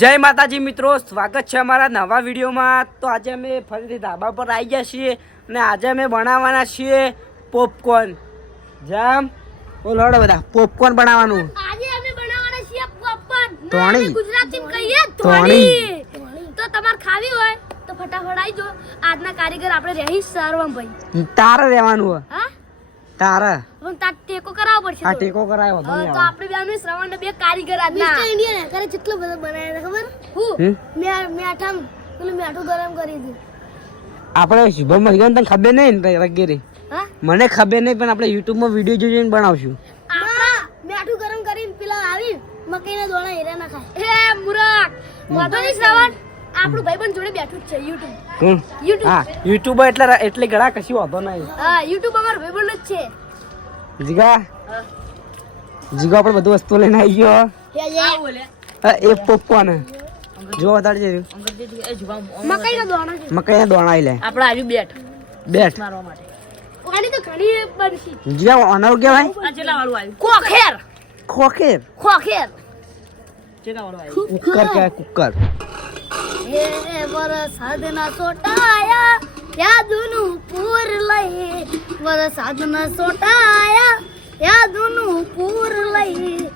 જય માતાજી મિત્રો સ્વાગત છે અમારા નવા વિડીયોમાં. તો આજે અમે ફરીથી ધાબા પર આવી ગયા છીએ અને આજે અમે બનાવવાના છીએ પોપકોર્ન. જેમ? બોલો હળો બધા પોપકોર્ન બનાવવાનું. આજે અમે બનાવવાના છીએ પોપકોર્ન. કહીએ તો તમારે ખાવી હોય તો ફટાફટ આવી જો આજના કારીગર આપણે રહી સર્વમ ભાઈ. તારે રહેવાનું હોય. હા? તારે? પણ તાર ટેકો કરાવવો પડશે હા ટેકો કરાયો તો આપણે બે અમે શ્રવણ બે કારીગર આજના મિસ્ટર ઇન્ડિયા કરે જેટલો બધો બનાવ્યા ખબર? હું? મે મે આઠમ પેલું મેઠું ગરમ કરી દીધું. આપણે શુભમ મહિલાને તને ખબર નહીં ને વગેરે? મને ખબર નહીં પણ આપણે યુટ્યુબમાં વીડિયો જોઈને બનાવશું. મેઠું ગરમ કરીને પેલા આવી મકઈના દોણા હીરા ના ખાય એ મુરક વાતો નહીં શ્રવણ. આપણું ભાઈબંધ જોડે બેઠું છે યુટ્યુબ કોણ? યુટ્યુબ હા. યુટ્યુબર એટલે એટલે ઘણા કશી વાંધો નહીં. હા યુટ્યુબ અમારો ભાઈબંધ જ છે. જીગા? જીગા આપણે બધું વસ્તુ લઈને આવી ગયો. હા, એ પોપકોર્ન જો વધારે જેવું મકાઈ ના દોણા મકાઈ ના દોણા લે. આપણે આવ્યું બેટ બેઠ. મારવા માટે. આની તો ઘણી બનશી. જીગા અનાવ કહેવાય? આ કેટલા વાળું આવ્યું. કોખેર ખોખેર? કોખેર કેટલા વાળું આવ્યું. કુકર કહેવાય કુકર. હે વરસાદના સોટાયા યાદનું પૂર લઈ વરસાદના સોટાયા યાદનું પૂર લઈ.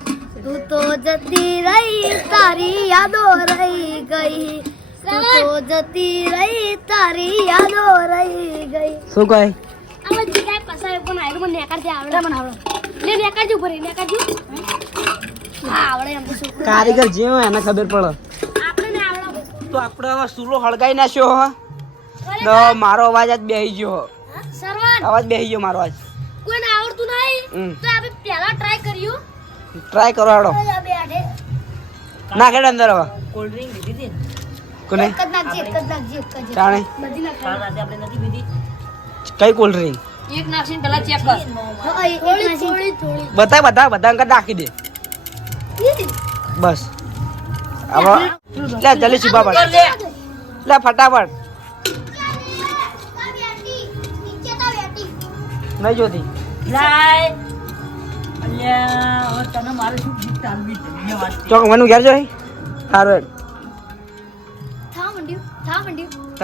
તું તો જતી રહી તારી યાદો રહી ગઈ. તું તો જતી રહી તારી યાદો રહી ગઈ. શું કહે? આમાં જે કાંઈ પસાય પણ આયરું મને નેકાળથી આવડે. મને આવડે. લે નેકાળજો ભરી નેકાળજો. હા આવડે એમ તો શું. કારીગર જે હોય એને ખબર પડે. તો આપણે સુલો હળગાઈ નાખ્યો હો. તો મારો અવાજ આજ બેહી ગયો હો. અવાજ બેહી ગયો મારો આજ. કોઈને આવડતું નહીં? તો આપણે પહેલા ટ્રાય કર્યું. ટ્રાય કરો હાડો. ના કેડ અંદર હવે. કોલ્ડ ડ્રિંક લીધી હતી કોને? એક જ નાખજે એક જ નાખજે એક જ જાણે. બધી કાલ નાખ રાતે આપણે નથી પીધી. કઈ કોલ્ડ ડ્રિંક એક નાખીને પહેલા ચેક કર. થોડી થોડી થોડી. બધા બધા બધા અંકલ નાખી દે. બસ. હવે લે જલ્દી છીપા પડ લે ફટાફટ. નહીં જોતી. ચોક મને ઘેર જોઈ સારું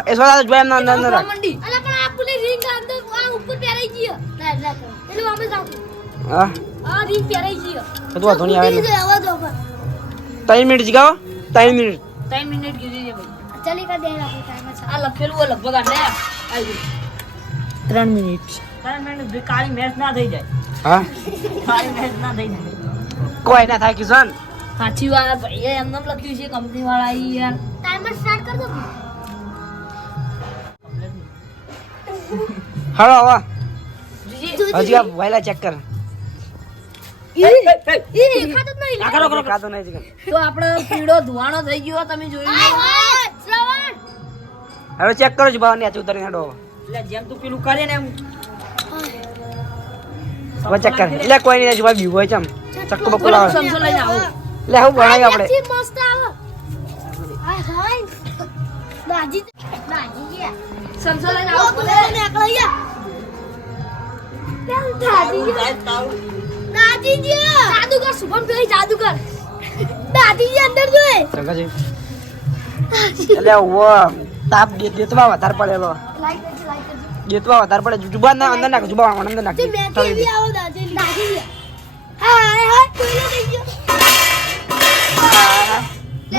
એ સોદા જોઈ એમ અંદર અંદર રાખ. અલા પણ આ પેલી ring અંદર આ ઉપર પહેરાઈ ગઈ લા લા એટલે અમે જાવ હા. આ ring પહેરાઈ ગઈ બધું વાંધો આવે ને. આવા દો પર ત્રણ મિનિટ જીગાવો. ત્રણ મિનિટ. ત્રણ મિનિટ કીધી છે ભાઈ. ચાલી કા દે રાખો ટાઈમ છે આ લખેલું હોય લગભગ આટલે આવી ત્રણ મિનિટ. ત્રણ મિનિટ કાળી મેચ ના થઈ જાય. હા? કાળી મેચ ના થઈ જાય. કોઈ ના થાય કિશન સાચી વાત ભાઈ એમને એમ લખ્યું છે કંપની વાળા યાર. ટાઈમર સ્ટાર્ટ કર દો હાલો આવા. હજી આ વહેલા ચેક કર. તો આપણે પીળો ધુવાણો થઈ ગયો તમે શ્રવણ. હવે ચેક કરો છું ભાવ નીચે ઉતરીને એટલે જેમ તું પેલું કરે ને એમ. હવે ચેક કર. એટલે કોઈ નહીં જોવા ભાઈ બીવું હોય ચમ ચક્કુ બક્કુ લાવે લઈને આવો. એટલે હું ભણાવી આપણે. મસ્ત આવે? હાય હાય. દાજી દાજી ગયા. લઈને આવો. બોલે ને એકલા દાદી ગયા સાહેબ તાવ દાદી ગયા જાદુગર શુભમ જોઈ જાદુગર. દાદીજી અંદર જોઈ. શંકરજી. એટલે ઓ તાપ દે- દેતવા વધારે પડેલો. દેતવા વધારે પડે. જુબાન ના અંદર નાખ જુબાન અંદર નાખ. તે મેં કેવી આવો દાદી દાદી હાય હાય કોઈને થઈ ગયો.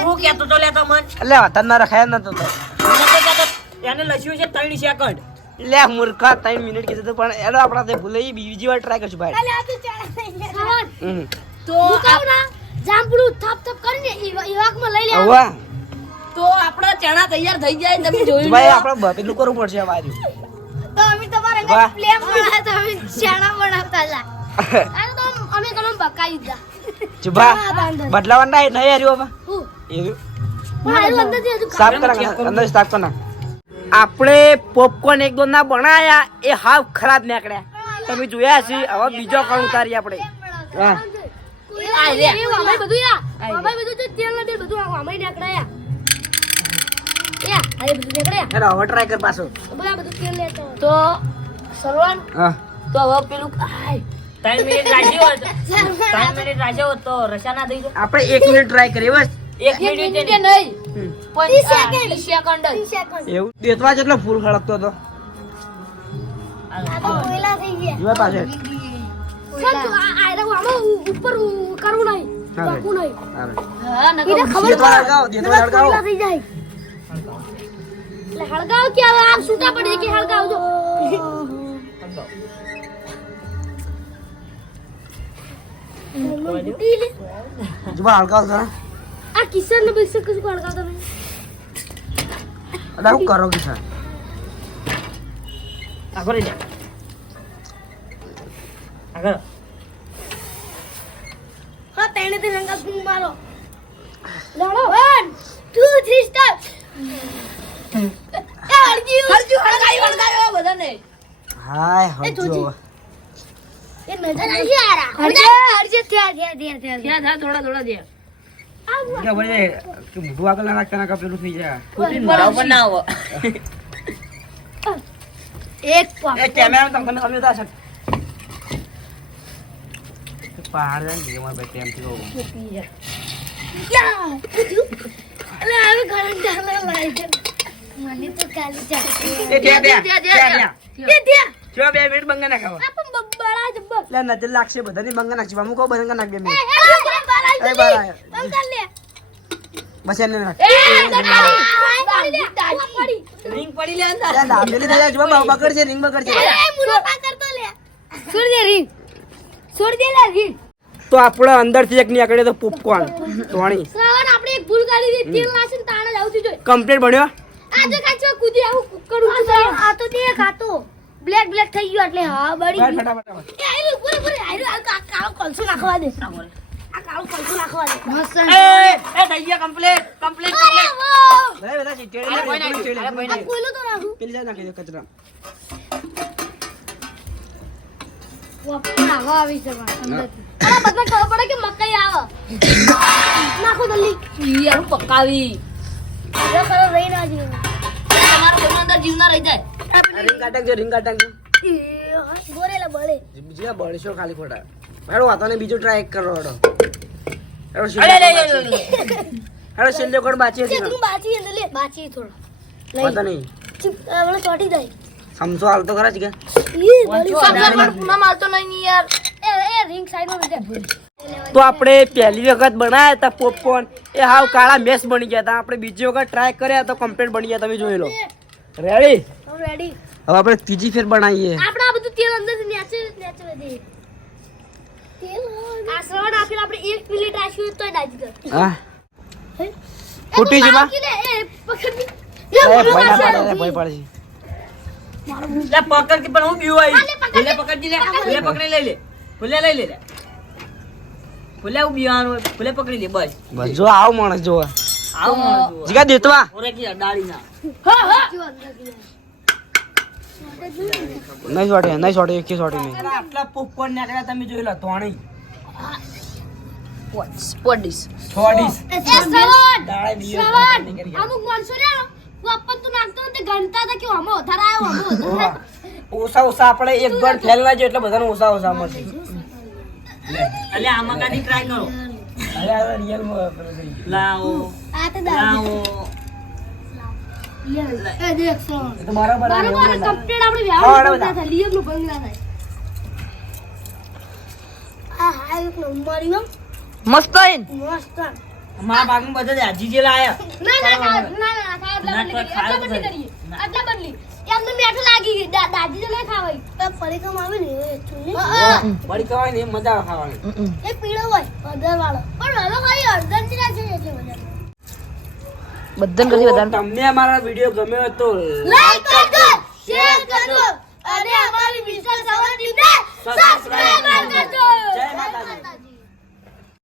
હું કહેતો તો લેતો મન. એટલે વધારે ના રખાય નતો તો. એને લસ્યું છે ત્રણ સેકન્ડ. આ મૂર્ખા ત્રણ મિનિટ કીધું તો પણ એનો આપણા તે ભૂલે બીજી વાર ટ્રાય કરશું ભાઈ. તો જામપુડું થપ થપ કરીને ઈ- ઈ વાકમાં લઈ લે હવે તો આપણા ચણા તૈયાર થઈ જાય તમે જોયું ભાઈ આપણે પેલું કરવું પડશે આ બાજુ. તો અમે તમારે. પ્લેમ બનાવતા તો અમે ચણા બનાવતા હતા. આ તો અમે તમને બકાઈ દીધા. જુબા બદલાવા ના નહીં હાર્યું હવે. હું? એવું? પણ આનું અંદરથી હજુ સાફ કરા અંદર સાફ કર આપણે પોપકોર્ન એક દો ના બનાયા એ હાફ ખરાબ નીકળ્યા. તમે જોયા છે હવે બીજો કણ ઉતારી આપણે? હા. આપણે એક મિનિટ ટ્રાય કરીએ બસ. એક મિનિટ નહીં હમ. સેકન્ડ. જ. એવું દેતવા જેટલો ફૂલ ખડકતો હતો આ તો કોયલા થઈ ગયા. જોવા પાસે ઉપર કરવું નહીં. હા, નહીં. હા, નકર ખબર. હળગાવો, હળગાવો. થઈ જાય. એટલે હળગાવો કે હવે આમ છૂટા પડી કે હળગાવજો. ફૂટી લે. જોવા જરા આ કિશન ને બિસ્કિટ કશું હળગાવતા તમે અલા હું કરો કિશન આગળ જા. આગળ. હા, તેણે તે રંગા તું મારો. લડો. વન ટુ થ્રી સ્ટાર હળગ્યું. બધાને. હાય હળજો એ. ત્યાં થોડા થોડા દે. કે બોલે કે મોઢું આગળ ના રાખતા ના કે પેલું થઈ જાય મોઢા ઉપર ના આવો. એક. એ કેમેરા તમે તમે ઉતાર શકો પહાડ જાય ને જીવન ભાઈ ટેમથી કહું યા, પૂછ્યું? અલે, આવી ઘણા ડાલા લાવી મને તો કાલી ચાલતી. એ દે દે દે દે. જો બે મિનિટ બંગા ના ખાવા આ પણ બબ્બાળા જબ્બર. એટલે નજર લાગશે બધાની બંગા નાખજો અમુક કહું બંગા નાખ બે મિનિટ એ, આયો. લે. બસ એને પડી લે અંદર. ત્યાં દાબેલી થઈ જાય જો બહુ બગડ છે રિંગ બગડ છે એ, મુનો પા લે. છોડ દે ring. છોડ દે લે ring. તો આપણે અંદરથી એક નીકળે તો પોપકોર્ન ધોણી શ્રાવણ, આપણે એક ભૂલ કરી દીધી. તેલ નાખીને તાણે જ આવતું જોઈએ. કમ્પ્લીટ બન્યો આજે કાચો કૂદી આવું કુકર ઊંચું આ તો તે ખાતો બ્લેક બ્લેક થઈ ગયો એટલે હા બળી ગયું ફટાફટ આયરું પૂરે પૂરે આયરું આ કાળો કલસો નાખવા દે પકાવી. તમારો અંદર જીવના રહી જાય. રિંગ કાટક જો રિંગ કાટક જો ગોરેલા બળે બીજા બળશો ખાલી ખોટા. હેડો વાતાને બીજું ટ્રાય કરો હેડો. હેડો અરે, અરે, છેલ્લો અરે, અરે. હેડો છેલ્લો કોડ બાચી છે તું બાચી અંદર લે બાચી થોડો. વાતા નહીં. આપણે ચોટી જાય. સમસો હાલતો ખરા જ કે? તો આપણે પહેલી વખત બનાવ્યા હતા પોપકોર્ન એ હાવ કાળા મેસ બની ગયા હતા. આપણે બીજી વખત ટ્રાય કર્યા તો કમ્પ્લીટ બની ગયા. તમે જોઈ લો. રેડી રેડી હવે આપણે ત્રીજી ફેર બનાવીએ આપણે આ બધું તેલ અંદર નેચે નેચે દે તેલ આ શ્રવણ આપીને આપણે એક મિનિટ રાખ્યું તો દાજી દે હા? ફૂટી જવા? એ પકડ લે. એ એ ભય ના મારશે. પડે, ભય પડે લે પકડ કે પણ હું બીવું આવી પકડ. પકડજી લે. ભૂલે પકડી લઈ લે. ભૂલે લઈ લે લે. હું બીવાનું હોય ભૂલે પકડી લે બસ. બસ જો આવ માણસ જો આવ માણસ. જીગા દેતવા. ઓરે કી ના હા, હા. નહીં સોટે નહીં સોટે એકે સોટે નહીં. આટલા પોપકોર્ન નાખ્યા તમે જોઈ લો તોણી. ઓછા ઓછા આપણે એક ગણ ફેલ ના એટલે બધાને ઓછા ઓછા મળશે એટલે આમાં કાઢી ટ્રાય કરો. અરે આ રિયલમાં પેલું લાવો આ તો દાદી. લાવો. એ દેખ સો એ તો બરાબર બરોબર, complete આપણે હા, બધા. ના થાય, લીયરનું ભંગ ના થાય. આ હા, એક નંબર યો. મસ્ત આઈન મસ્ત. મારા ભાગમાં બધા જાજી જે લાયા ના, ના, ના, ના, આટલા બદલી કરીએ, આટલા બદલી તો આટલા બદલી. એમને મેઠું લાગી ગયું. દાદી નહીં ખાવાય. તો આવે ને એ ચૂની. આવે ને મજા ખાવાની એ પીળો હોય, હળદર વાળો. પણ હવે ખાલી હળદરથી ના છે એટલે બધા. બધાને કરતી બધા તમને અમારો વીડિયો ગમ્યો તો લાઈક કરજો શેર કરજો અને અમારી મિશન સવર સબસ્ક્રાઇબ કરજો.